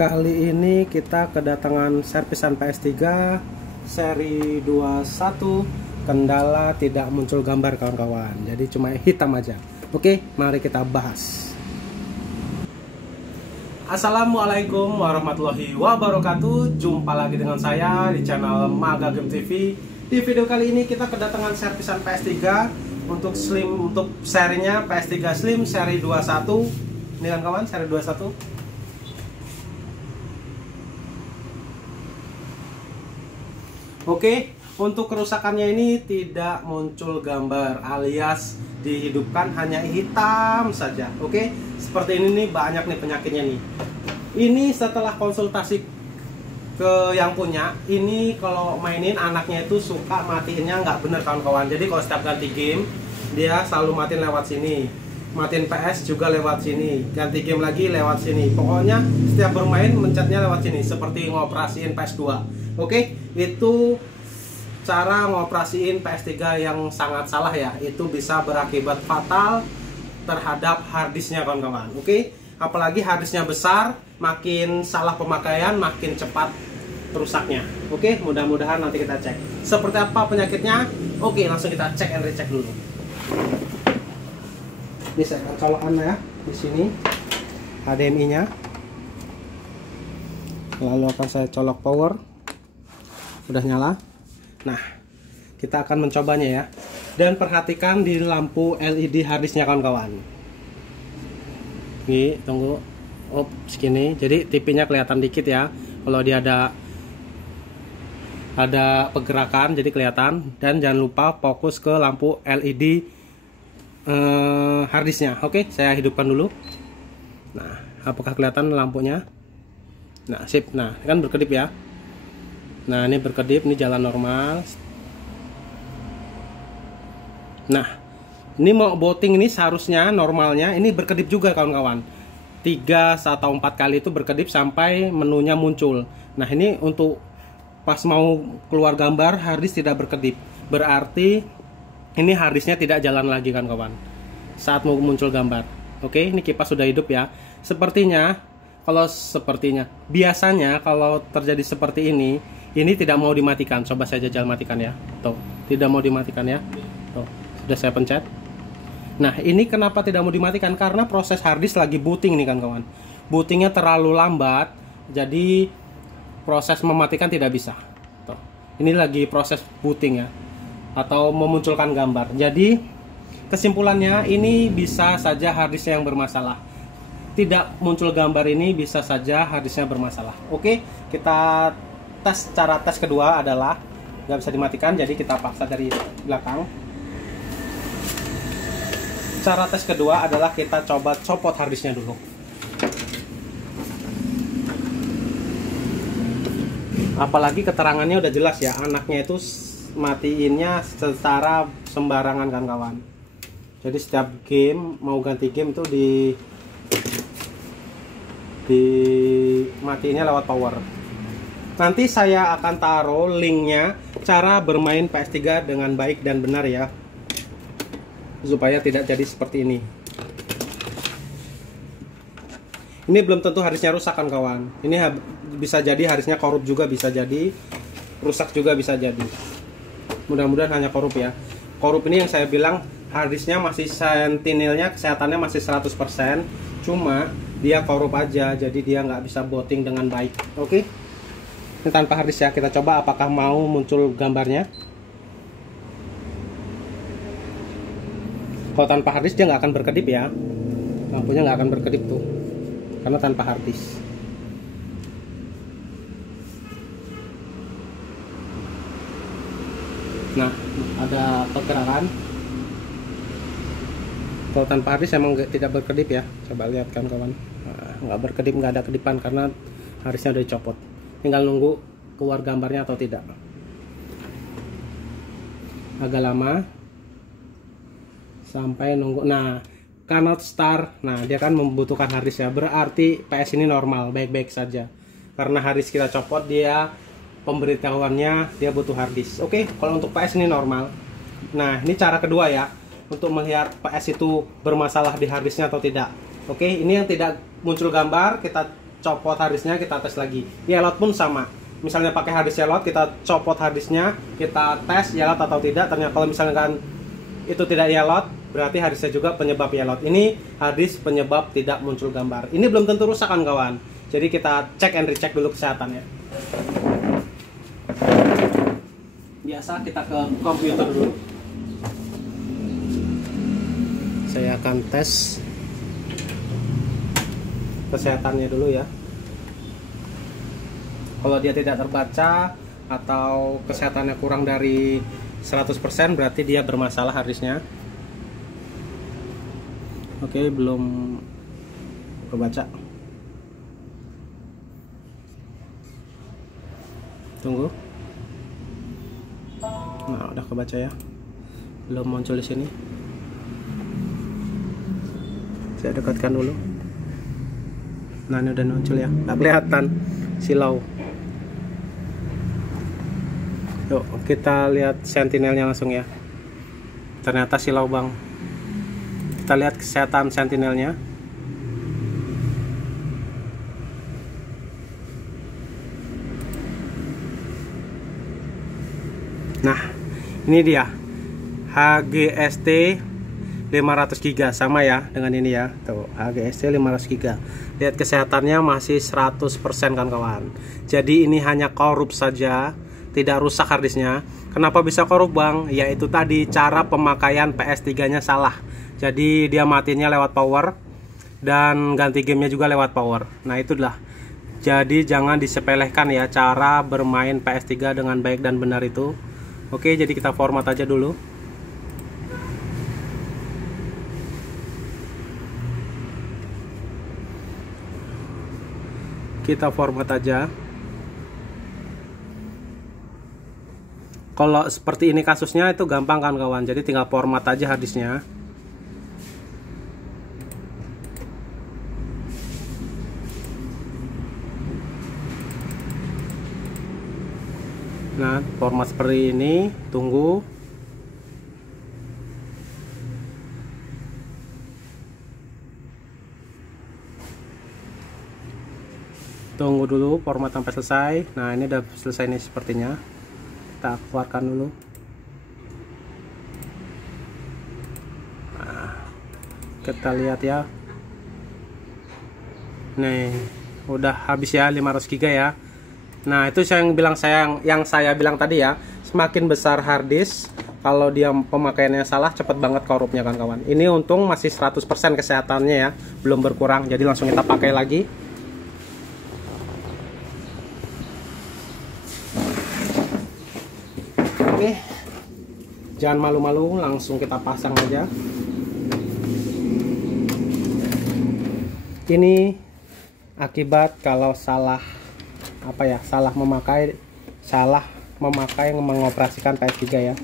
Kali ini kita kedatangan servisan PS3 seri 21. Kendala tidak muncul gambar kawan-kawan, jadi cuma hitam aja. Oke, mari kita bahas. Assalamualaikum warahmatullahi wabarakatuh. Jumpa lagi dengan saya di channel Maga Game TV. Di video kali ini kita kedatangan servisan PS3 untuk Slim, untuk serinya PS3 Slim seri 21. Ini kan kawan, seri 21. Oke, untuk kerusakannya ini tidak muncul gambar alias dihidupkan, hanya hitam saja. Oke, seperti ini nih, banyak nih penyakitnya nih. Ini setelah konsultasi ke yang punya, ini kalau mainin anaknya itu suka matiinnya nggak bener kawan-kawan. Jadi kalau setiap ganti game dia selalu matiin lewat sini, matiin PS juga lewat sini, ganti game lagi lewat sini. Pokoknya setiap bermain mencetnya lewat sini, seperti ngoperasiin PS2. Oke, itu cara ngoperasiin PS3 yang sangat salah ya. Itu bisa berakibat fatal terhadap harddisknya kawan-kawan. Oke, apalagi harddisknya besar, makin salah pemakaian makin cepat rusaknya. Oke, mudah-mudahan nanti kita cek seperti apa penyakitnya. Oke, langsung kita cek and recheck dulu. Ini saya akan colokan ya di sini HDMI-nya. Lalu akan saya colok power. Udah nyala. Nah, kita akan mencobanya ya. Dan perhatikan di lampu LED harddisknya kawan-kawan. Nih, tunggu. Oh, segini. Jadi TV-nya kelihatan dikit ya. Kalau dia ada pergerakan jadi kelihatan. Dan jangan lupa fokus ke lampu LED harddisknya. Oke, saya hidupkan dulu. Nah, apakah kelihatan lampunya? Nah, sip. Nah, kan berkedip ya. Nah, ini berkedip, ini jalan normal. Nah, ini mau booting ini seharusnya normalnya ini berkedip juga kawan-kawan. 3 atau 4 kali itu berkedip sampai menunya muncul. Nah, ini untuk pas mau keluar gambar harddisk tidak berkedip. Berarti ini harddisknya tidak jalan lagi kan kawan. Saat mau muncul gambar. Oke, ini kipas sudah hidup ya. Biasanya kalau terjadi seperti ini tidak mau dimatikan. Coba saya jajal matikan ya. Tuh, tidak mau dimatikan ya. Tuh, sudah saya pencet. Nah, ini kenapa tidak mau dimatikan? Karena proses harddisk lagi booting nih kan kawan. Bootingnya terlalu lambat, jadi proses mematikan tidak bisa. Tuh, ini lagi proses booting ya, atau memunculkan gambar. Jadi kesimpulannya ini bisa saja harddisknya yang bermasalah. Tidak muncul gambar ini bisa saja harddisknya bermasalah. Oke, kita tes. Cara tes kedua adalah nggak bisa dimatikan, jadi kita paksa dari belakang. Cara tes kedua adalah kita coba copot harddisknya dulu. Apalagi keterangannya udah jelas ya, anaknya itu matiinnya secara sembarangan kan kawan. Jadi setiap game mau ganti game itu matiinnya lewat power. Nanti saya akan taruh linknya cara bermain PS3 dengan baik dan benar ya, supaya tidak jadi seperti ini. Ini belum tentu harddisknya rusak kan kawan. Ini bisa jadi harddisknya korup juga, bisa jadi rusak juga, bisa jadi. Mudah-mudahan hanya korup ya. Korup ini yang saya bilang harddisknya masih sentinelnya, kesehatannya masih 100%, cuma dia korup aja, jadi dia nggak bisa booting dengan baik. Oke, ini tanpa harddisk ya. Kita coba apakah mau muncul gambarnya. Kalau tanpa harddisk dia nggak akan berkedip ya, lampunya nggak akan berkedip tuh, karena tanpa harddisk. Nah, ada pergerakan. Kalau tanpa harddisk emang tidak berkedip ya. Coba lihat kan kawan, nah, nggak berkedip, nggak ada kedipan karena harddisknya udah dicopot. Tinggal nunggu keluar gambarnya atau tidak. Agak lama sampai nunggu. Nah, cannot start. Nah, dia kan membutuhkan harddisk ya. Berarti PS ini normal, baik-baik saja. Karena harddisk kita copot, dia pemberitahuannya dia butuh harddisk. Oke, kalau untuk PS ini normal. Nah, ini cara kedua ya, untuk melihat PS itu bermasalah di harddisknya atau tidak. Oke, ini yang tidak muncul gambar, kita copot harddisknya, kita tes lagi. Yelot pun sama. Misalnya pakai harddisk yelot, kita copot harddisknya, kita tes yelot atau tidak. Ternyata kalau misalkan itu tidak yelot, berarti harddisknya juga penyebab yelot. Ini harddisk penyebab tidak muncul gambar. Ini belum tentu rusak kan kawan. Jadi kita cek and recheck dulu kesehatannya. Biasa kita ke komputer dulu. Saya akan tes kesehatannya dulu ya. Kalau dia tidak terbaca atau kesehatannya kurang dari 100%, berarti dia bermasalah harddisknya. Oke, belum kebaca. Tunggu. Nah, udah kebaca ya. Belum muncul di sini. Saya dekatkan dulu. Nah, ini udah muncul ya. Nggak kelihatan silau. Yuk, kita lihat sentinelnya langsung ya. Ternyata silau bang. Kita lihat kesehatan sentinelnya. Nah, ini dia HGST 500 GB, sama ya dengan ini ya. Tuh, HGST 500 GB. Lihat kesehatannya masih 100% kan kawan. Jadi ini hanya korup saja, tidak rusak harddisknya. Kenapa bisa korup bang? Yaitu tadi cara pemakaian PS3-nya salah. Jadi dia matinya lewat power dan ganti gamenya juga lewat power. Nah, itulah. Jadi jangan disepelekan ya cara bermain PS3 dengan baik dan benar itu. Oke, jadi kita format aja dulu. Kita format aja. Kalau seperti ini kasusnya itu gampang kan kawan. Jadi tinggal format aja harddisknya. Nah, format seperti ini, tunggu. Tunggu dulu format sampai selesai. Nah, ini udah selesai nih sepertinya. Kita keluarkan dulu. Nah, kita lihat ya. Nih, udah habis ya 500 GB ya. Nah, itu yang saya bilang tadi ya, semakin besar harddisk, kalau dia pemakaiannya salah cepet banget korupnya kan kawan. Ini untung masih 100% kesehatannya ya, belum berkurang. Jadi langsung kita pakai lagi. Oke. Jangan malu-malu, langsung kita pasang aja. Ini akibat kalau salah memakai mengoperasikan PS3 ya.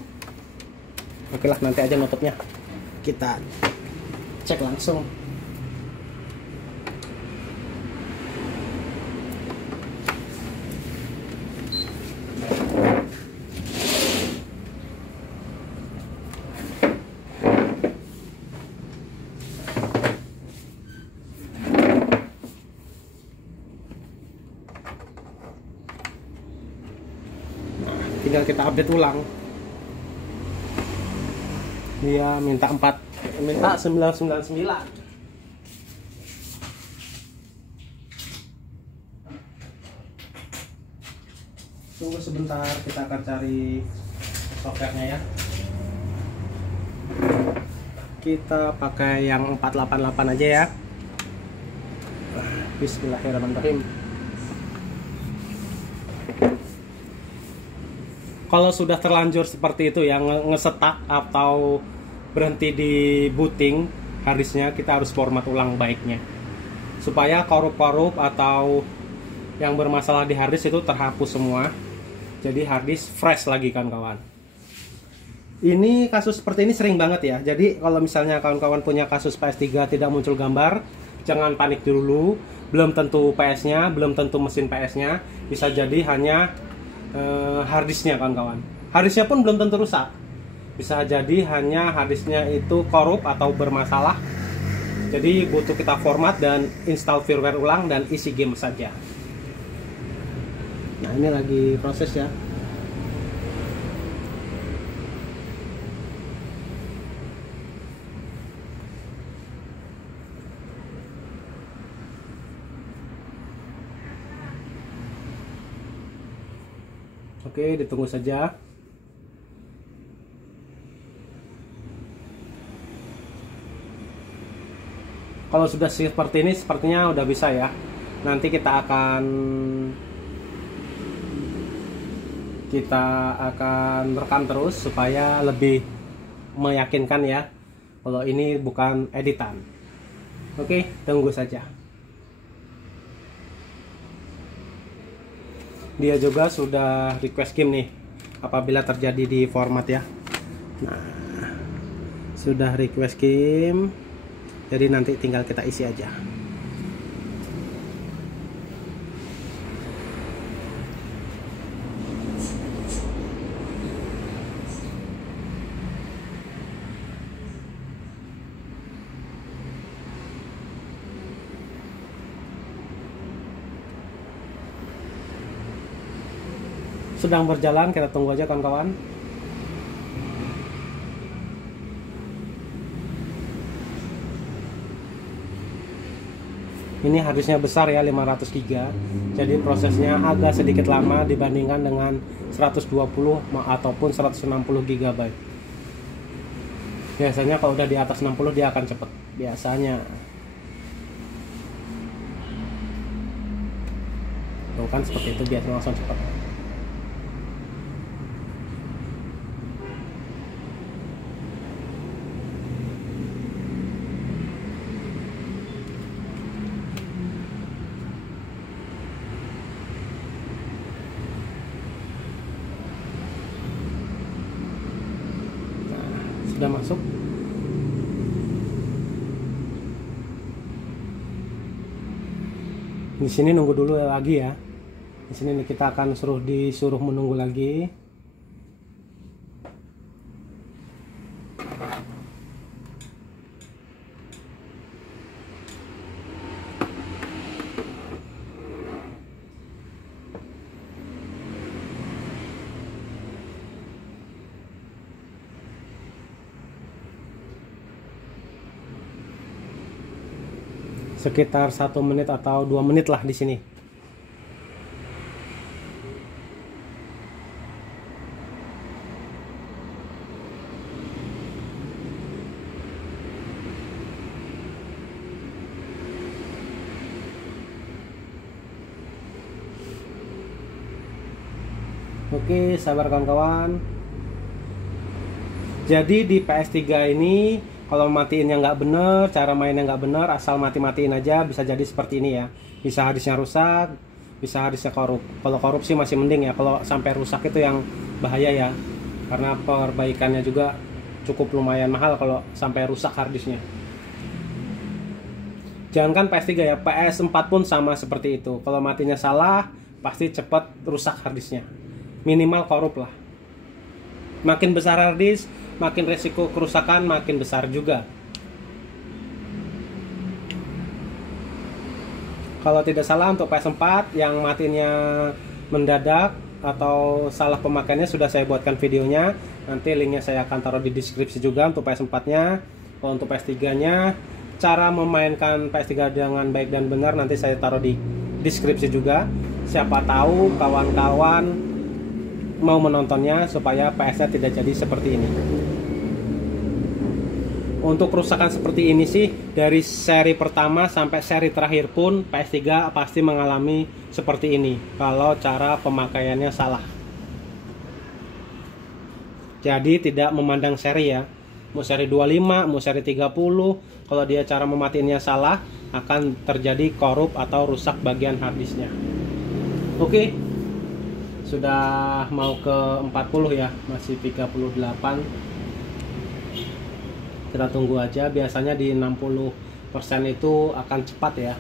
Oke lah, nanti aja nutupnya. Kita cek langsung. Tinggal kita update ulang. Dia minta 999. Tunggu sebentar, kita akan cari softwarenya ya. Kita pakai yang 488 aja ya. Bismillahirrahmanirrahim. Kalau sudah terlanjur seperti itu ya, ngesetak atau berhenti di booting harddisknya, kita harus format ulang baiknya supaya korup-korup atau yang bermasalah di harddisk itu terhapus semua. Jadi harddisk fresh lagi kan kawan. Ini kasus seperti ini sering banget ya. Jadi kalau misalnya kawan-kawan punya kasus PS3 tidak muncul gambar, jangan panik dulu. Belum tentu PS-nya, belum tentu mesin PS-nya, bisa jadi hanya harddisknya kawan-kawan. Harddisknya pun belum tentu rusak, bisa jadi hanya harddisknya itu korup atau bermasalah Jadi butuh kita format dan install firmware ulang dan isi game saja. Nah, ini lagi proses ya. Oke, ditunggu saja. Kalau sudah seperti ini, sepertinya udah bisa ya. Nanti kita akan rekam terus supaya lebih meyakinkan ya. Kalau ini bukan editan. Oke, tunggu saja. Dia juga sudah request game nih, apabila terjadi di format ya. Nah, sudah request game, jadi nanti tinggal kita isi aja. Sedang berjalan, kita tunggu aja kawan-kawan. Ini harusnya besar ya, 500 GB. Jadi prosesnya agak sedikit lama dibandingkan dengan 120 ataupun 160 GB. Biasanya kalau udah di atas 60 dia akan cepet biasanya. Tuh kan seperti itu, biasanya langsung cepet. Sudah masuk. Di sini nunggu dulu lagi ya. Di sini kita akan disuruh menunggu lagi. Sekitar 1 menit atau 2 menit lah di sini. Oke, sabar kawan-kawan. Jadi di PS3 ini kalau matiin yang nggak bener, cara mainnya nggak bener, asal mati-matiin aja bisa jadi seperti ini ya. Bisa harddisknya rusak, bisa harddisknya korup. Kalau korup sih masih mending ya. Kalau sampai rusak itu yang bahaya ya. Karena perbaikannya juga cukup lumayan mahal kalau sampai rusak harddisknya. Jangankan PS3 ya, PS4 pun sama seperti itu. Kalau matinya salah, pasti cepat rusak harddisknya. Minimal korup lah. Makin besar harddisk, makin resiko kerusakan makin besar juga. Kalau tidak salah untuk PS4 yang matinya mendadak atau salah pemakaiannya sudah saya buatkan videonya. Nanti linknya saya akan taruh di deskripsi juga untuk PS4 nya. Kalau untuk PS3 nya, cara memainkan PS3 dengan baik dan benar nanti saya taruh di deskripsi juga. Siapa tahu kawan-kawan mau menontonnya supaya PS-nya tidak jadi seperti ini. Untuk kerusakan seperti ini sih dari seri pertama sampai seri terakhir pun PS3 pasti mengalami seperti ini kalau cara pemakaiannya salah. Jadi tidak memandang seri ya, mau seri 25, mau seri 30, kalau dia cara mematiinnya salah akan terjadi korup atau rusak bagian harddisknya. Oke, sudah mau ke 40 ya, masih 38. Kita tunggu aja, biasanya di 60% itu akan cepat ya.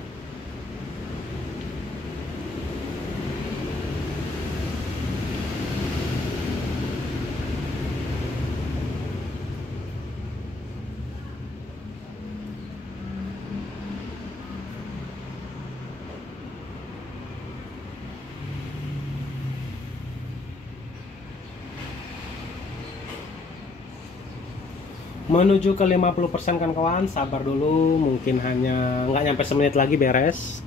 menuju ke 50% kan kawan. Sabar dulu, mungkin hanya nggak nyampe semenit lagi beres.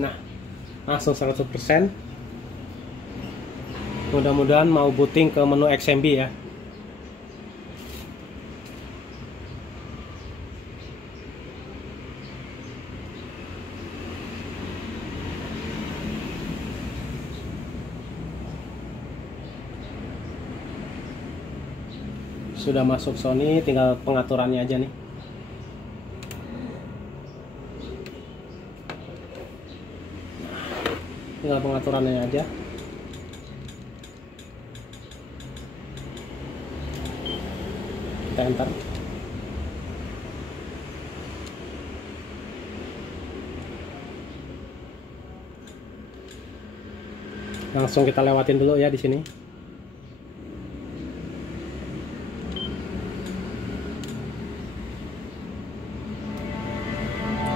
Nah, langsung 100%. Mudah-mudahan mau booting ke menu XMB ya. Sudah masuk Sony, tinggal pengaturannya aja nih. Tinggal pengaturannya aja. Kita enter. Langsung kita lewatin dulu ya di sini.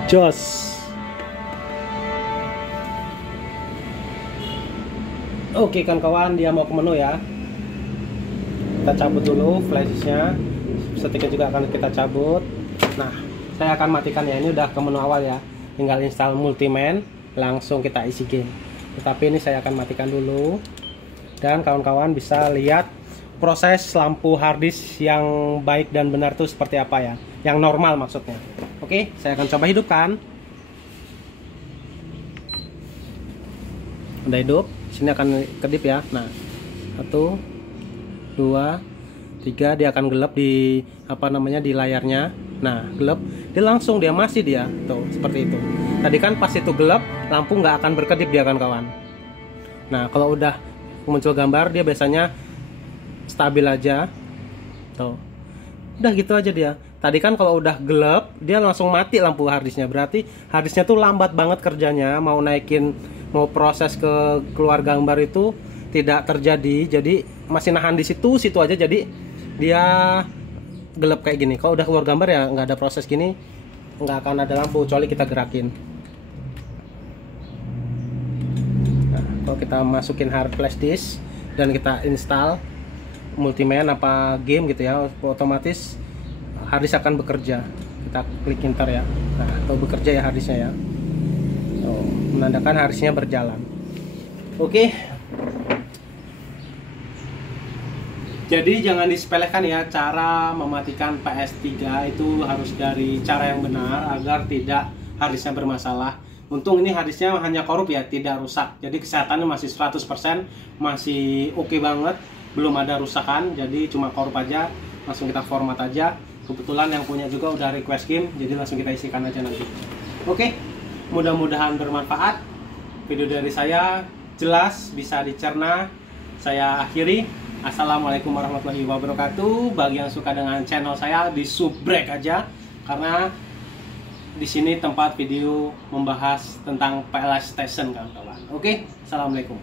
Jos. Oke kan kawan, dia mau ke menu ya. Kita cabut dulu flashnya. Setiknya juga akan kita cabut. Nah, saya akan matikan ya. Ini udah ke menu awal ya. Tinggal install Multiman, langsung kita isi game. Tetapi ini saya akan matikan dulu. Dan kawan-kawan bisa lihat proses lampu harddisk yang baik dan benar itu seperti apa ya. Yang normal maksudnya. Oke, saya akan coba hidupkan. Udah hidup. Sini akan kedip ya. Nah, 1, 2, 3, dia akan gelap di di layarnya. Nah, gelap, dia masih tuh seperti itu. Tadi kan pas itu gelap, lampu nggak akan berkedip dia kan kawan. Nah, kalau udah muncul gambar dia biasanya stabil aja. Tuh. Udah gitu aja dia. Tadi kan kalau udah gelap, dia langsung mati lampu harddisknya. Berarti harddisknya tuh lambat banget kerjanya, mau proses ke keluar gambar itu tidak terjadi. Jadi masih nahan di situ aja, jadi dia gelap kayak gini. Kalau udah keluar gambar ya nggak ada proses gini, nggak akan ada lampu kecuali kita gerakin. Nah, kalau kita masukin hard flash disk dan kita install Multiman apa game gitu ya, otomatis harddisk akan bekerja. Kita klik enter ya. Nah, atau bekerja ya harddisknya ya. Menandakan harddisknya berjalan. Oke. Jadi jangan disepelekan ya, cara mematikan PS3 itu harus dari cara yang benar agar tidak harddisknya bermasalah. Untung ini harddisknya hanya korup ya, tidak rusak. Jadi kesehatannya masih 100%, masih oke banget, belum ada rusakan. Jadi cuma korup aja, langsung kita format aja. Kebetulan yang punya juga udah request game, jadi langsung kita isikan aja nanti. Oke. Mudah-mudahan bermanfaat. Video dari saya jelas, bisa dicerna. Saya akhiri. Assalamualaikum warahmatullahi wabarakatuh. Bagi yang suka dengan channel saya, di subrek aja, karena di sini tempat video membahas tentang PlayStation kawan-kawan. Oke, assalamualaikum.